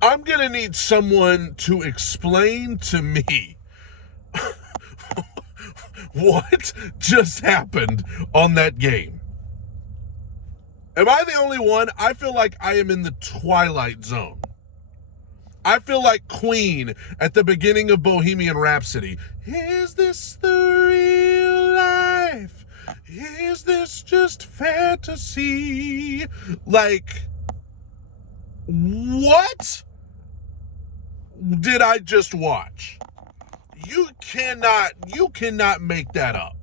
I'm going to need someone to explain to me what just happened on that game. Am I the only one? I feel like I am in the Twilight Zone. I feel like Queen at the beginning of Bohemian Rhapsody. Is this the real life? Is this just fantasy? Like, what did I just watch? You cannot make that up.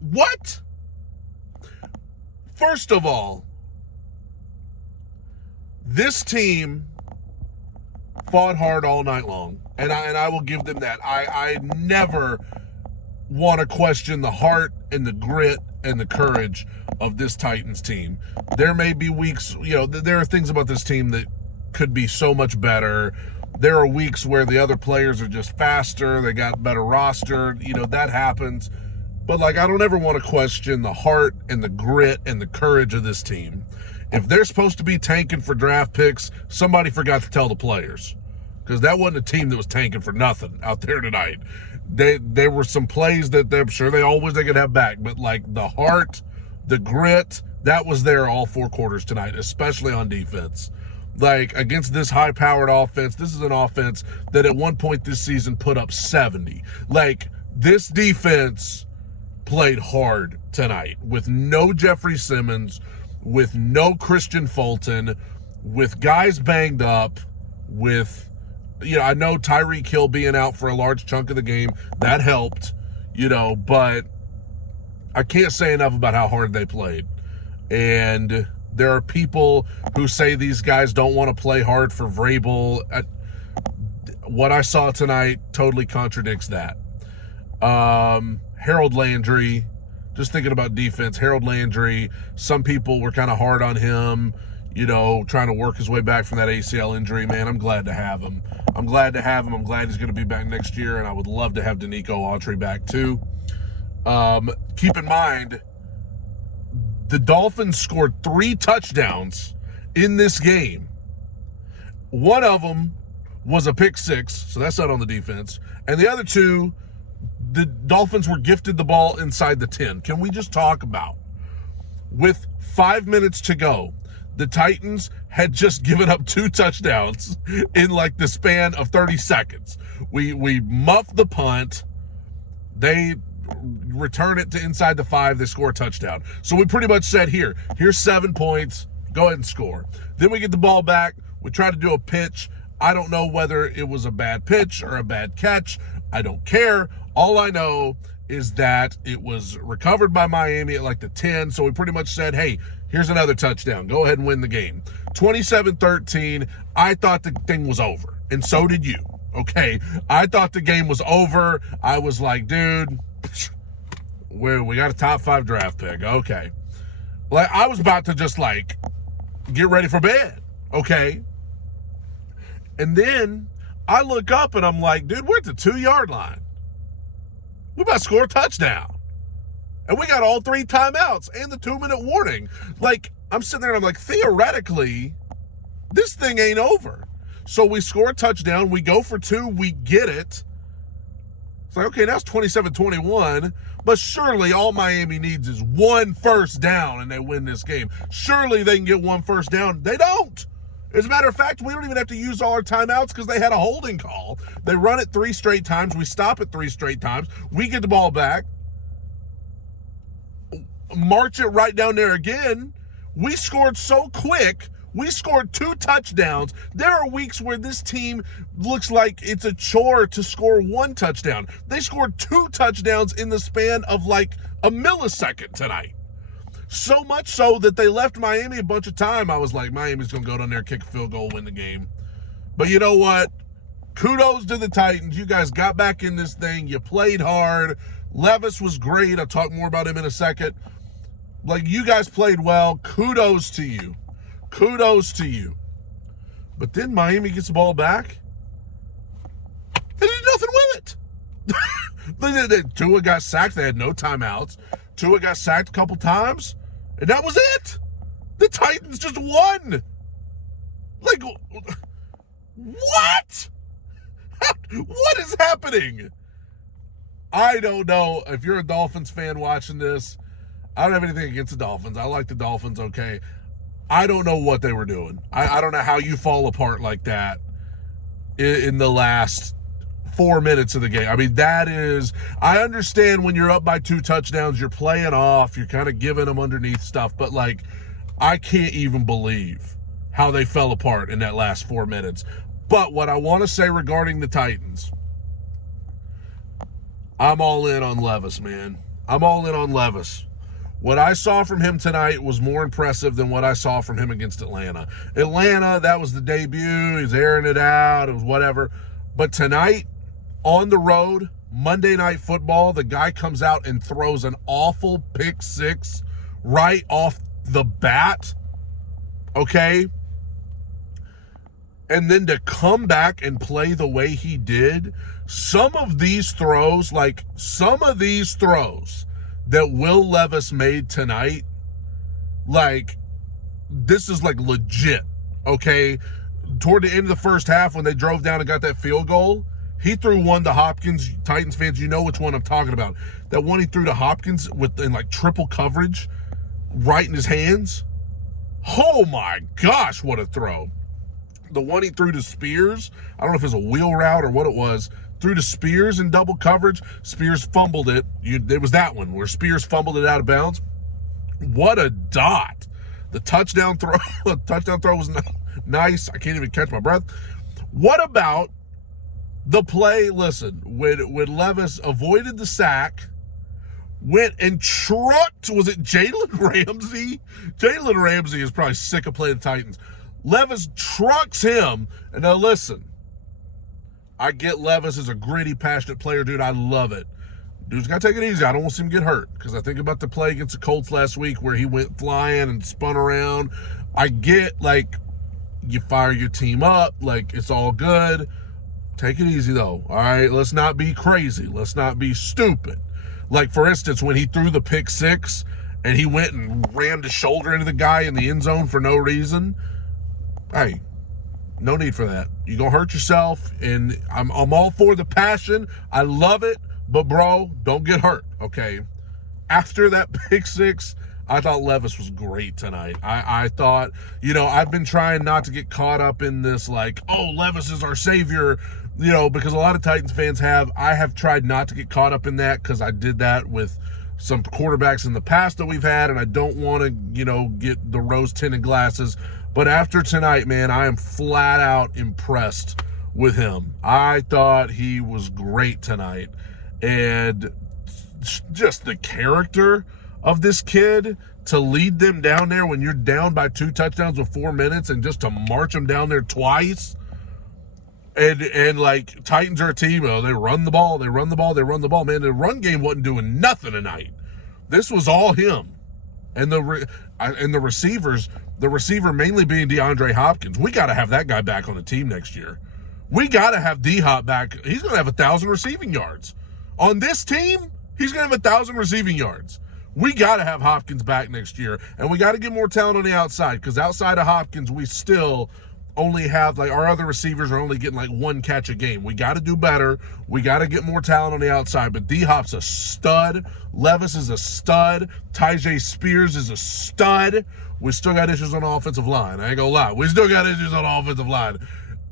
What? First of all, this team fought hard all night long, and I will give them that. I never want to question the heart and the grit and the courage of this Titans team. There may be weeks, there are things about this team that could be so much better. There are weeks where the other players are just faster, they got better rostered, that happens. But, I don't ever want to question the heart and the grit and the courage of this team. If they're supposed to be tanking for draft picks, somebody forgot to tell the players. Because that wasn't a team that was tanking for nothing out there tonight. There were some plays that I'm sure they could have back. But, the heart, the grit, that was there all 4 quarters tonight, especially on defense. Against this high-powered offense, this is an offense that at one point this season put up 70. This defense played hard tonight with no Jeffrey Simmons, with no Christian Fulton, with guys banged up, with, I know Tyreek Hill being out for a large chunk of the game, that helped, but I can't say enough about how hard they played. And there are people who say these guys don't want to play hard for Vrabel. What I saw tonight totally contradicts that. Harold Landry, just thinking about defense, Harold Landry, some people were kind of hard on him, trying to work his way back from that ACL injury. Man, I'm glad to have him. I'm glad he's going to be back next year, and I would love to have Danico Autry back too. Keep in mind, the Dolphins scored 3 touchdowns in this game. One of them was a pick 6, so that's not on the defense. And the other 2, the Dolphins were gifted the ball inside the 10. Can we just talk about, with 5 minutes to go, the Titans had just given up 2 touchdowns in the span of 30 seconds. We muffed the punt. They return it to inside the 5. They score a touchdown. So we pretty much said, here's 7 points. Go ahead and score. Then we get the ball back. We try to do a pitch. I don't know whether it was a bad pitch or a bad catch. I don't care. All I know is that it was recovered by Miami at the 10, so we pretty much said, hey, here's another touchdown. Go ahead and win the game. 27-13, I thought the thing was over, and so did you, okay? I thought the game was over. I was like, dude, we got a top 5 draft pick, okay. I was about to just, get ready for bed, okay? And then I look up and I'm like, dude, we're at the 2-yard line. We about to score a touchdown. And we got all 3 timeouts and the 2-minute warning. I'm sitting there and I'm like, theoretically, this thing ain't over. So we score a touchdown. We go for 2. We get it. It's okay, now it's 27-21. But surely all Miami needs is 1 first down and they win this game. Surely they can get 1 first down. They don't. As a matter of fact, we don't even have to use all our timeouts because they had a holding call. They run it 3 straight times. We stop it 3 straight times. We get the ball back. March it right down there again. We scored so quick. We scored 2 touchdowns. There are weeks where this team looks like it's a chore to score 1 touchdown. They scored 2 touchdowns in the span of a millisecond tonight. So much so that they left Miami a bunch of time. I was like, Miami's going to go down there, kick a field goal, win the game. But you know what? Kudos to the Titans. You guys got back in this thing. You played hard. Levis was great. I'll talk more about him in a second. You guys played well. Kudos to you. Kudos to you. But then Miami gets the ball back. They did nothing with it. Tua got sacked. They had no timeouts. Tua got sacked a couple times. And that was it. The Titans just won. Like, what? What is happening? I don't know. If you're a Dolphins fan watching this, I don't have anything against the Dolphins. I like the Dolphins, okay. I don't know what they were doing. I don't know how you fall apart like that in the last 4 minutes of the game. I mean, that is, I understand when you're up by 2 touchdowns, you're playing off, you're kind of giving them underneath stuff, but like, I can't even believe how they fell apart in that last 4 minutes. But what I want to say regarding the Titans, I'm all in on Levis, man. I'm all in on Levis. What I saw from him tonight was more impressive than what I saw from him against Atlanta. Atlanta, that was the debut. He's airing it out. It was whatever. But tonight, on the road, Monday Night Football, the guy comes out and throws an awful pick six right off the bat. Okay? And then to come back and play the way he did, some of these throws that Will Levis made tonight, like, this is like legit, okay? Toward the end of the first half when they drove down and got that field goal, he threw one to Hopkins. Titans fans, you know which one I'm talking about. That one he threw to Hopkins in like triple coverage, right in his hands. Oh my gosh, what a throw. The one he threw to Spears, I don't know if it was a wheel route or what it was, threw to Spears in double coverage. Spears fumbled it. It was that one where Spears fumbled it out of bounds. What a dot. The touchdown throw was nice. I can't even catch my breath. What about the play, listen, when Levis avoided the sack, went and trucked, was it Jalen Ramsey? Jalen Ramsey is probably sick of playing Titans. Levis trucks him. And now listen, I get Levis is a gritty, passionate player, dude. I love it. Dude's got to take it easy. I don't want to see him get hurt because I think about the play against the Colts last week where he went flying and spun around. I get, like, you fire your team up, like, it's all good. Take it easy, though, all right? Let's not be crazy. Let's not be stupid. Like, for instance, when he threw the pick six and he went and rammed his shoulder into the guy in the end zone for no reason, hey, no need for that. You're going to hurt yourself, and I'm all for the passion. I love it, but, bro, don't get hurt, okay? After that pick six, I thought Levis was great tonight. I thought, I've been trying not to get caught up in this, like, oh, Levis is our savior, because a lot of Titans fans have. I have tried not to get caught up in that because I did that with some quarterbacks in the past that we've had, and I don't want to, get the rose-tinted glasses. But after tonight, man, I am flat out impressed with him. I thought he was great tonight. And just the character of this kid to lead them down there when you're down by 2 touchdowns with 4 minutes and just to march them down there twice. And like, Titans are a team, they run the ball. Man, the run game wasn't doing nothing tonight. This was all him. And the receivers, the receiver mainly being DeAndre Hopkins. We got to have that guy back on the team next year. We got to have D-Hop back. He's going to have 1,000 receiving yards. On this team, he's going to have 1,000 receiving yards. We got to have Hopkins back next year. And we got to get more talent on the outside, because outside of Hopkins, we still only have, like, our other receivers are only getting like 1 catch a game. We got to do better. We got to get more talent on the outside. But D-Hop's a stud. Levis is a stud. Tyjae Spears is a stud. We still got issues on the offensive line. I ain't gonna lie. We still got issues on the offensive line.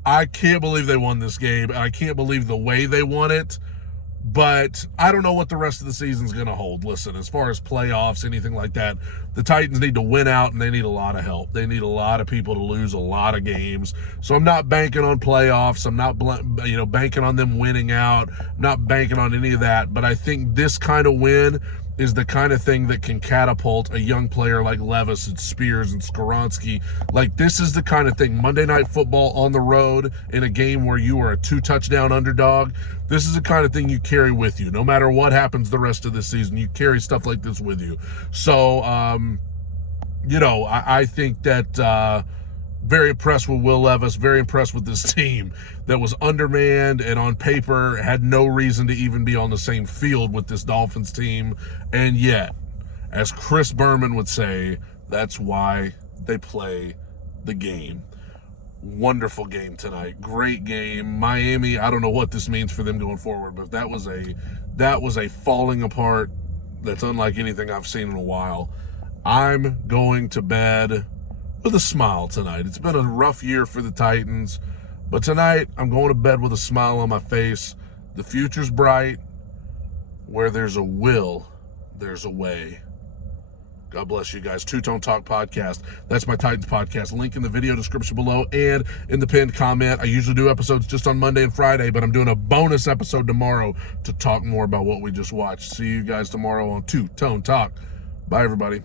I can't believe they won this game. I can't believe the way they won it. But I don't know what the rest of the season's going to hold. Listen, as far as playoffs, anything like that, the Titans need to win out, and they need a lot of help. They need a lot of people to lose a lot of games. So I'm not banking on playoffs. I'm not banking on them winning out. I'm not banking on any of that. But I think this kind of win is the kind of thing that can catapult a young player like Levis and Spears and Skoronski. Like, this is the kind of thing. Monday Night Football on the road in a game where you are a 2-touchdown underdog. This is the kind of thing you carry with you. No matter what happens the rest of this season, you carry stuff like this with you. So, I think that very impressed with Will Levis, very impressed with this team that was undermanned and on paper had no reason to even be on the same field with this Dolphins team. And yet, as Chris Berman would say, that's why they play the game. Wonderful game tonight. Great game. Miami, I don't know what this means for them going forward, but that was a falling apart that's unlike anything I've seen in a while. I'm going to bed with a smile tonight. It's been a rough year for the Titans, but tonight I'm going to bed with a smile on my face. The future's bright. Where there's a will, there's a way. God bless you guys. Two Tone Talk Podcast. That's my Titans podcast. Link in the video description below and in the pinned comment. I usually do episodes just on Monday and Friday, but I'm doing a bonus episode tomorrow to talk more about what we just watched. See you guys tomorrow on Two Tone Talk. Bye, everybody.